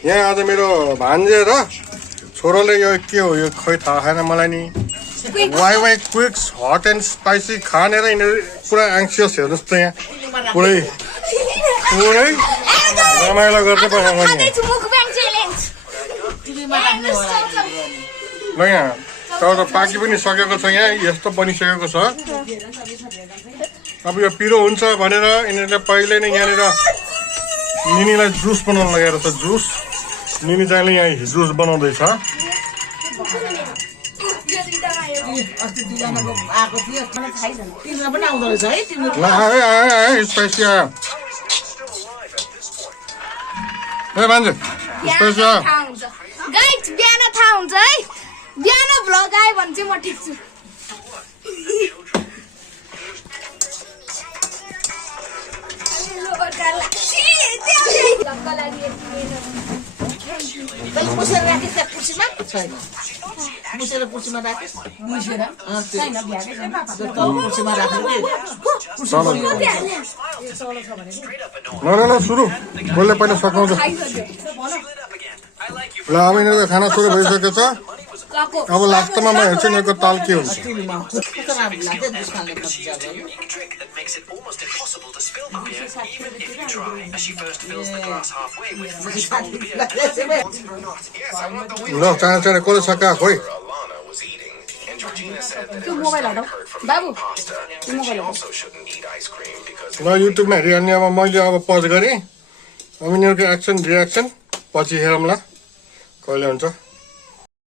यहाँ आज मेरो भान्जे र छोरोले यो के हो यो खै थाहा छैन मलाई नि Wai quicks hot and spicy खानेर यिनीहरू पुरा एङ्सियस हेर्नुहोस् त यहाँ पुरै रमाइलो गर्दै बसेको ल यहाँ तर पाकी पनि सकेको छ यहाँ यस्तो बनिसकेको छ अब यो पिरो हुन्छ भनेर यिनीहरूले पहिले नै यहाँनिर निनीलाई जुस बनाउन लगेर छ जुस निनी चाहिँ यहाँ जुस बनाउँदैछ स्पाइसी आयो ए भान्जे स्पाइसी आयो गाइस बिहान थाहा हुन्छ है बिहान भ्लग आयो भने चाहिँ म ठिक छु मुसेर राखेछ कुर्सीमा छैन मुसेर कुर्सीमा राखेछ मुसेर छैन कुर्सीमा राखेछ ल सुरु कसले पहिला सकाउँछ ल अब यिनीहरूको खाना सुरु भइसकेको छ अब लास्टमा म हेर्छु यिनीहरूको ताल के हुन्छ ल चाँडो चाँडो कसले सका खोइ ल युट्युबमा हेरिहाल्ने अब मैले अब पज गरेँ अब यिनीहरूको एक्सन रियाक्सन पछि हेरौँला कहिले हुन्छ